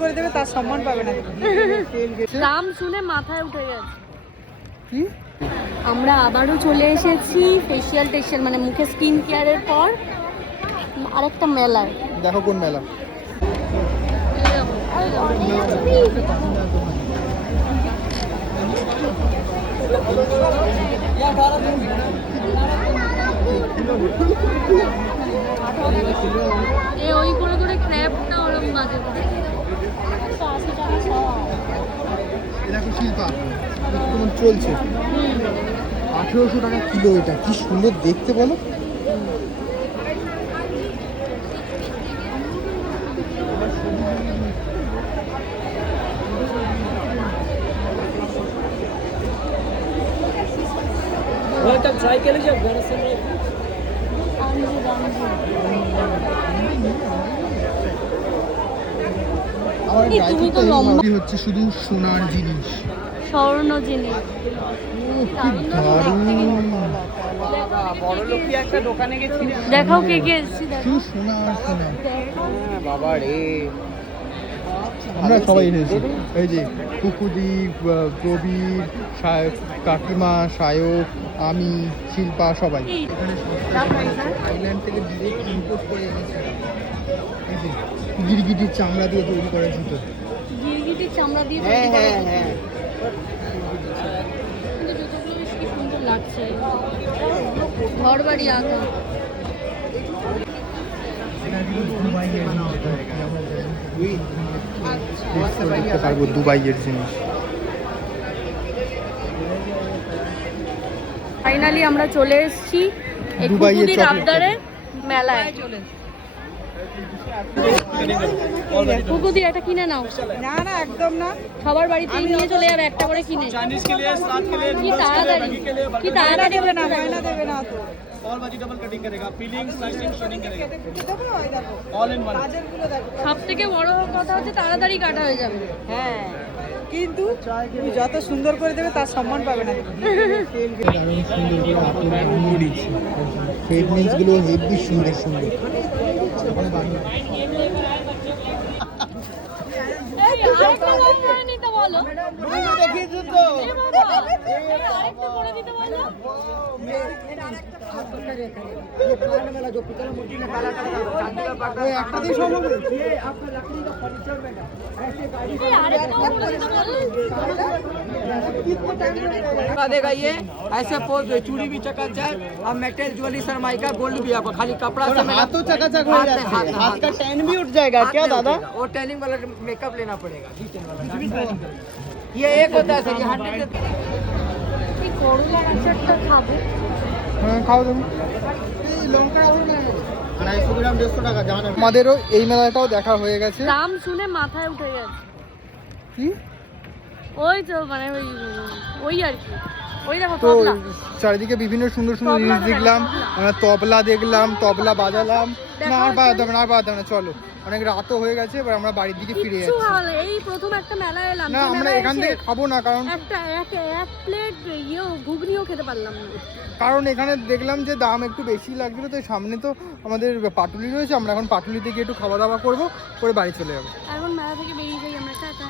করে দেবে তার সম্মান পাবে না। দাম শুনে মাথায় উঠে গেছে। কি আমরা আবারও চলে এসেছি ফেসিয়াল টেসিয়াল মানে মুখে স্কিন কেয়ারের পর আরেকটা মেলায়। দেখো কোন মেলা? ওই করে করে ক্র্যাবটা ওরকম বাজে করে 180 টাকা সব। দেখো শিল্পা বর্তমান চলছে 1800 টাকা কিলো। এটা কি সুন্দর দেখতে বলো। ट्राई केलं जे হচ্ছে শুধু সোনার জিনিস, স্বর্ণ জিনিস। দেখাও কে কে এসেছি। শুধু সোনা আর সোনা। বাবা রে, আমরা সবাই এসেছি। এই যে কুকুদি, প্রবীর, কাকিমা, সায়ক, আমি, শিল্পা, সবাই থাইল্যান্ড থেকে ডিরেক্ট ইম্পোর্ট করে এনেছে। এই যে গিরগিটির চামড়া দিয়ে তৈরি করা জুতো। গিরগিটির চামড়া দিয়ে হ্যাঁ হ্যাঁ হ্যাঁ, কিন্তু জুতোগুলো বেশ কি সুন্দর লাগছে। ঘর বাড়ি আঁকা। দুবাইয়ের জিনিস। ফাইনালি আমরা চলে এসেছি দুবাইয়ের আবদারে মেলায়। কুকুদি একটা কিনে নাও। না না একদম না, সবার বাড়িতে নিয়ে চলে যাবে একটা করে কিনে। কি তাড়াতাড়ি, কি তাড়াতাড়ি দেবে না, গয়না দেবে না তো। ऑल वेजिटेबल कटिंग करेगा, पीलिंग स्लाइसिंग शेडिंग करेगा, দেখো ऑल इन वन। গাজরগুলো দেখো। সব থেকে বড় কথা হচ্ছে তাড়াতাড়ি কাটা হয়ে যাবে। হ্যাঁ, কিন্তু তুমি যত সুন্দর করে দেবে তার সম্মান পাবে না। ফ্রেগনেন্সগুলো হেভি সুন্দর সুন্দর। নিতে বলো। আরেকটু করে দিতে বলো। देगा ये ऐसे पोज चूड़ी भी चकाचक और मेटल ज्वेलरी सरमाइका गोल्ड भी आपको खाली कपड़ा से हाथ तो चकाचक हो जाता है, हाथ का टैन भी उठ जाएगा क्या दादा? वो टैनिंग वाला मेकअप लेना पड़ेगा। ये एक होता है सर, ये 100 এই করলার আচারটা খাবো। হ্যাঁ খাও তুমি। আমাদেরও এই মেলাটাও দেখা হয়ে গেছে। দাম শুনে মাথায় উঠে গেছে। কি ওই তো মানে ওই আর কি, ওই দেখো তো তবলা। চারিদিকে বিভিন্ন সুন্দর সুন্দর জিনিস দেখলাম। আমরা তবলা দেখলাম, তবলা বাজালাম। না আর বাজাতে হবে না, আর বাজাতে হবে না, চলো অনেক রাতও হয়ে গেছে, এবার আমরা বাড়ির দিকে ফিরে কিচ্ছু যাচ্ছি। ভালো না, এই প্রথম একটা মেলা এলাম। না আমরা এখান থেকে খাবো না, কারণ এক প্লেট ঘুগনিও খেতে পারলাম না। কারণ এখানে দেখলাম যে দাম একটু বেশি লাগছিল। তো সামনে তো আমাদের পাটুলি রয়েছে, আমরা এখন পাটুলিতে গিয়ে একটু খাওয়া দাওয়া করবো, করে বাড়ি চলে যাবো। এখন মেলা থেকে বেরিয়ে যাই আমরা। টাটা।